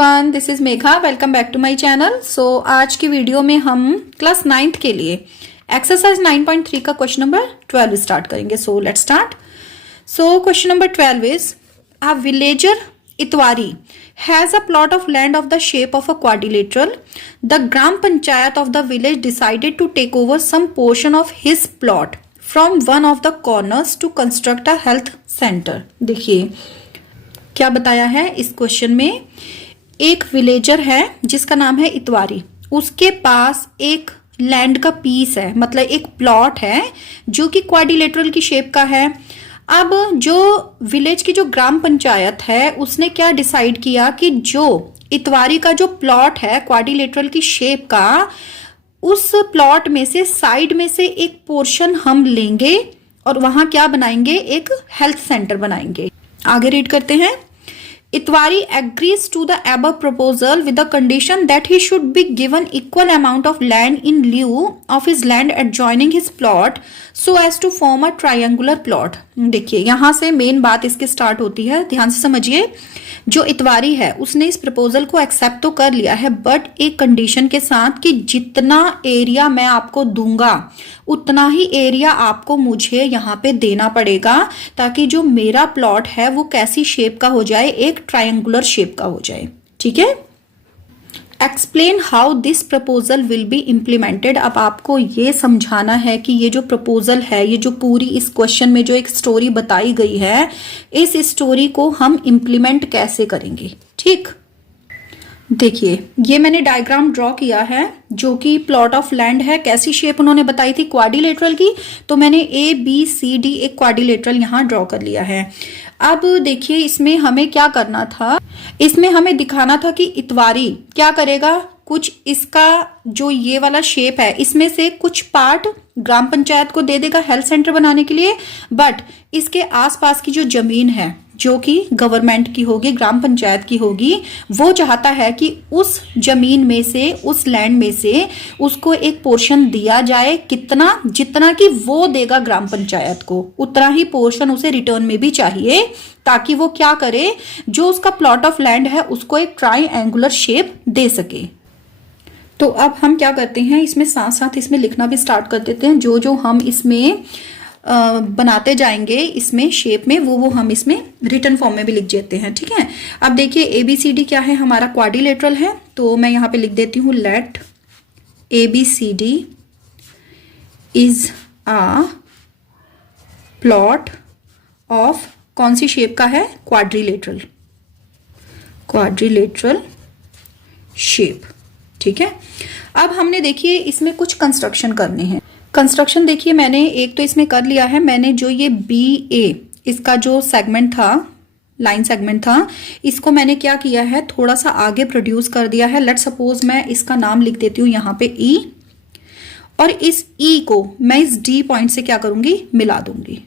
Everyone, this is Megha. Welcome back to my channel. So आज की video में हम क्लास 9th के लिए एक्सरसाइज 9.3 का क्वेश्चन नंबर 12 स्टार्ट करेंगे। So let's start. So question number 12 is a villager Itwari has a plot of land of the shape of a quadrilateral. The Gram Panchayat of the village decided to take over some portion of his plot from one of the corners to construct a health center. देखिए क्या बताया है इस question में। एक villager है जिसका नाम है इतवारी, उसके पास एक लैंड का पीस है, मतलब एक प्लॉट है जो कि क्वाड्रिलेटरल की शेप का है। अब जो विलेज की जो ग्राम पंचायत है उसने क्या डिसाइड किया कि जो इतवारी का जो प्लॉट है क्वाड्रिलेटरल की शेप का, उस प्लॉट में से साइड में से एक पोर्शन हम लेंगे और वहां क्या बनाएंगे, एक हेल्थ सेंटर बनाएंगे। आगे रीड करते हैं। Itwari agrees to the above proposal with the condition that he should be given equal amount of land in lieu of his land adjoining his plot so as to form a triangular plot. देखिए यहां से main बात इसकी start होती है, ध्यान से समझिए। जो इतवारी है उसने इस प्रपोजल को एक्सेप्ट तो कर लिया है, बट एक कंडीशन के साथ कि जितना एरिया मैं आपको दूंगा उतना ही एरिया आपको मुझे यहाँ पे देना पड़ेगा, ताकि जो मेरा प्लॉट है वो कैसी शेप का हो जाए, एक ट्रायंगुलर शेप का हो जाए। ठीक है। Explain how this proposal will be implemented. अब आपको ये समझाना है कि ये जो प्रपोजल है, ये जो पूरी इस क्वेश्चन में जो एक स्टोरी बताई गई है, इस स्टोरी को हम इम्प्लीमेंट कैसे करेंगे। ठीक, देखिए ये मैंने डायग्राम ड्रॉ किया है जो कि प्लॉट ऑफ लैंड है। कैसी शेप उन्होंने बताई थी, क्वाड्रिलेटरल की, तो मैंने ABCD एक क्वाड्रिलेटरल यहां ड्रॉ कर लिया है। अब देखिए इसमें हमें क्या करना था, इसमें हमें दिखाना था कि इतवारी क्या करेगा, कुछ इसका जो ये वाला शेप है इसमें से कुछ पार्ट ग्राम पंचायत को दे देगा हेल्थ सेंटर बनाने के लिए, बट इसके आसपास की जो जमीन है जो कि गवर्नमेंट की होगी, ग्राम पंचायत की होगी, वो चाहता है कि उस जमीन में से, उस लैंड में से उसको एक पोर्शन दिया जाए। कितना, जितना कि वो देगा ग्राम पंचायत को, उतना ही पोर्शन उसे रिटर्न में भी चाहिए, ताकि वो क्या करे, जो उसका प्लॉट ऑफ लैंड है उसको एक ट्रायंगुलर शेप दे सके। तो अब हम क्या करते हैं, इसमें साथ साथ इसमें लिखना भी स्टार्ट कर देते हैं। जो जो हम इसमें बनाते जाएंगे इसमें शेप में, वो हम इसमें रिटर्न फॉर्म में भी लिख देते हैं। ठीक है। अब देखिए ABCD क्या है, हमारा क्वाड्रिलेटरल है, तो मैं यहां पे लिख देती हूं let ABCD is a plot of, कौन सी शेप का है, क्वाड्रिलेटरल, क्वाड्रिलेटरल शेप। ठीक है। अब हमने देखिए इसमें कुछ कंस्ट्रक्शन करने हैं। कंस्ट्रक्शन देखिए मैंने एक तो इसमें कर लिया है। मैंने जो ये BA इसका जो सेगमेंट था, लाइन सेगमेंट था, इसको मैंने क्या किया है, थोड़ा सा आगे प्रोड्यूस कर दिया है। लेट सपोज मैं इसका नाम लिख देती हूँ यहाँ पे E, और इस E को मैं इस D पॉइंट से क्या करूंगी, मिला दूंगी।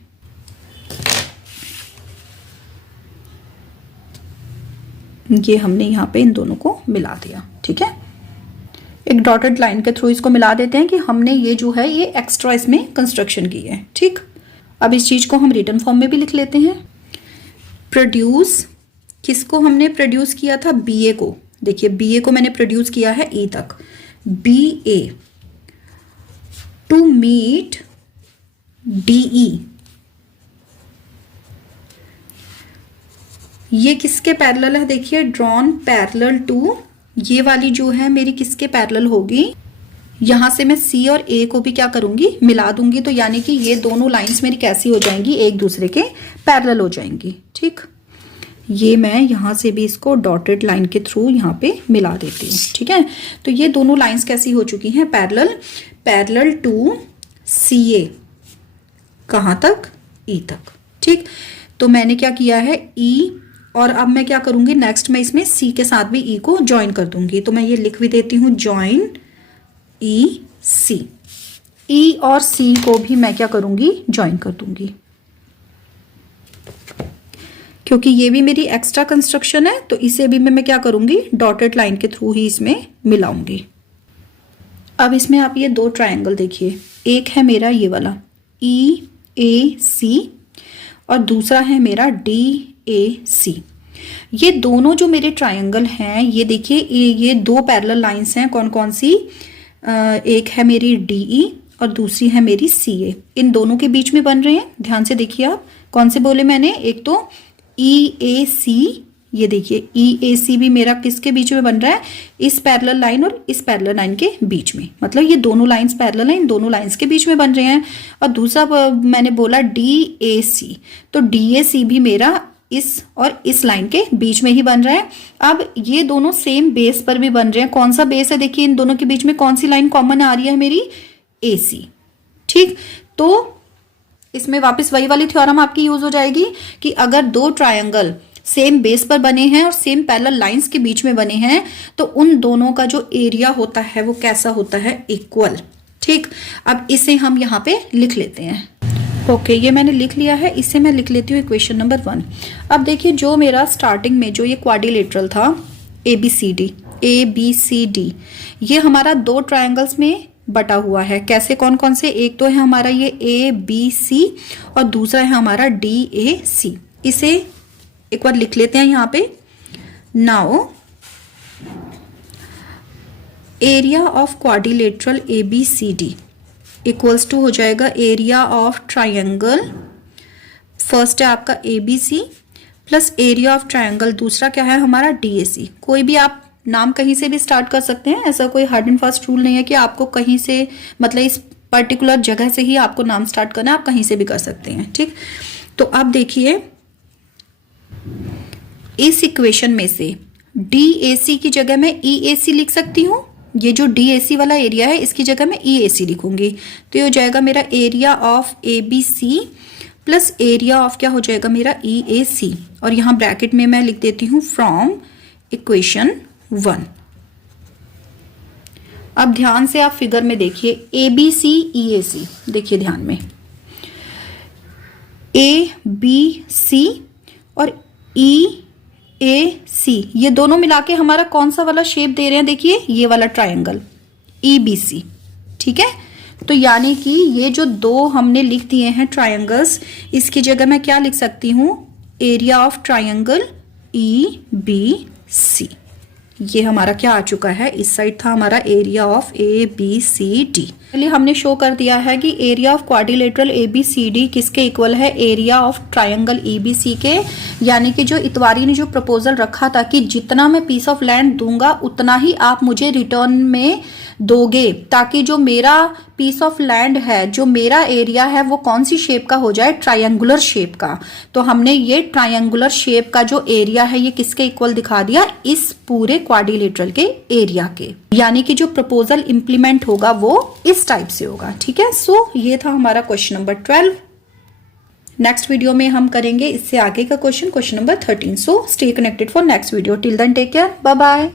ये हमने यहाँ पे इन दोनों को मिला दिया। ठीक है। एक डॉटेड लाइन के थ्रू इसको मिला देते हैं कि हमने ये जो है ये एक्स्ट्रा इसमें कंस्ट्रक्शन की है। ठीक। अब इस चीज को हम रिटर्न फॉर्म में भी लिख लेते हैं। प्रोड्यूस, किसको हमने प्रोड्यूस किया था, BA को। देखिए BA को मैंने प्रोड्यूस किया है E तक। BA टू मीट DE, ये किसके पैरेलल है, देखिए ड्रॉन पैरेलल टू, ये वाली जो है मेरी किसके पैरेलल होगी, यहां से मैं C और A को भी क्या करूंगी, मिला दूंगी। तो यानी कि ये दोनों लाइंस मेरी कैसी हो जाएंगी, एक दूसरे के पैरेलल हो जाएंगी। ठीक। ये मैं यहां से भी इसको डॉटेड लाइन के थ्रू यहां पे मिला देती हूँ। ठीक है। तो ये दोनों लाइंस कैसी हो चुकी हैं, पैरेलल, पैरेलल टू CA, कहां तक, E तक। ठीक। तो मैंने क्या किया है, E, और अब मैं क्या करूंगी, नेक्स्ट मैं इसमें C के साथ भी E को ज्वाइन कर दूंगी। तो मैं ये लिख भी देती हूं, ज्वाइन EC, E और C को भी मैं क्या करूंगी, ज्वाइन कर दूंगी, क्योंकि ये भी मेरी एक्स्ट्रा कंस्ट्रक्शन है, तो इसे भी मैं क्या करूंगी, डॉटेड लाइन के थ्रू ही इसमें मिलाऊंगी। अब इसमें आप ये दो ट्रायंगल देखिए, एक है मेरा ये वाला EAC और दूसरा है मेरा DAC। ये दोनों जो मेरे ट्रायंगल हैं, ये देखिए ये दो पैरेलल लाइंस हैं। कौन कौन सी? एक है मेरी DE और दूसरी है मेरी CA। इन दोनों के बीच में बन रहे हैं। ध्यान से देखिए आप, कौन से बोले मैंने? एक तो EAC, ये देखिए EAC भी मेरा किसके बीच में बन रहा है? इस पैरेलल लाइन और इस पैरेलल लाइन के बीच में। मतलब ये दोनों लाइंस पैरेलल हैं, इन दोनों लाइंस के बीच में बन रहे हैं। और दूसरा मैंने बोला DAC, तो DAC भी मेरा इस और इस लाइन के बीच में ही बन रहा है। अब ये दोनों सेम बेस पर भी बन रहे हैं। कौन सा बेस है? देखिए इन दोनों के बीच में कौन सी लाइन कॉमन आ रही है? मेरी AC। ठीक, तो इसमें वापस वही वाली थ्योरम आपकी यूज हो जाएगी कि अगर दो ट्रायंगल सेम बेस पर बने हैं और सेम पैरेलल लाइंस के बीच में बने हैं तो उन दोनों का जो एरिया होता है वो कैसा होता है? इक्वल। ठीक, अब इसे हम यहाँ पे लिख लेते हैं। ओके, ये मैंने लिख लिया है, इसे मैं लिख लेती हूँ इक्वेशन नंबर 1। अब देखिए जो मेरा स्टार्टिंग में जो ये क्वाड्रिलेटरल था ABCD, ये हमारा दो ट्रायंगल्स में बटा हुआ है। कैसे? कौन कौन से? एक तो है हमारा ये ABC और दूसरा है हमारा DAC। इसे एक बार लिख लेते हैं यहाँ पे। Now area of quadrilateral ABCD equals to हो जाएगा एरिया ऑफ ट्रायंगल, फर्स्ट है आपका ABC plus area of triangle, दूसरा क्या है हमारा DAC। कोई भी आप नाम कहीं से भी स्टार्ट कर सकते हैं, ऐसा कोई हार्ड एंड फास्ट रूल नहीं है कि आपको कहीं से, मतलब इस पर्टिकुलर जगह से ही आपको नाम स्टार्ट करना है, आप कहीं से भी कर सकते हैं। ठीक, तो अब देखिए इस इक्वेशन में से DAC की जगह मैं EAC लिख सकती हूँ। ये जो DAC वाला एरिया है इसकी जगह मैं EAC लिखूंगी, तो ये हो जाएगा मेरा area of ABC plus area of क्या हो जाएगा मेरा EAC, और यहाँ ब्रैकेट में मैं लिख देती हूँ फ्रॉम इक्वेशन 1। अब ध्यान से आप फिगर में देखिए ABC EAC, देखिए ध्यान में ABC और EAC ये दोनों मिला के हमारा कौन सा वाला शेप दे रहे हैं? देखिए ये वाला ट्रायंगल EBC। ठीक है, तो यानी कि ये जो दो हमने लिख दिए हैं ट्रायंगल्स, इसकी जगह मैं क्या लिख सकती हूँ? Area of triangle EBC। ये हमारा क्या आ चुका है? इस साइड था हमारा एरिया ऑफ ABCD। चलिए हमने शो कर दिया है कि एरिया ऑफ क्वाड्रिलेटरल ABCD किसके इक्वल है? एरिया ऑफ ट्रायंगल EBC के। यानी कि जो इतवारी ने जो प्रपोजल रखा था कि जितना मैं पीस ऑफ लैंड दूंगा उतना ही आप मुझे रिटर्न में दोगे, ताकि जो मेरा पीस ऑफ लैंड है, जो मेरा एरिया है, वो कौन सी शेप का हो जाए? ट्रायंगुलर शेप का। तो हमने ये ट्रायंगुलर शेप का जो एरिया है ये किसके इक्वल दिखा दिया? इस पूरे क्वाड्रिलेटरल के एरिया के। यानी कि जो प्रपोजल इंप्लीमेंट होगा वो इस टाइप से होगा। ठीक है, सो ये था हमारा क्वेश्चन नंबर 12। नेक्स्ट वीडियो में हम करेंगे इससे आगे का question number 13। So stay connected for next video. Till then take care, bye bye.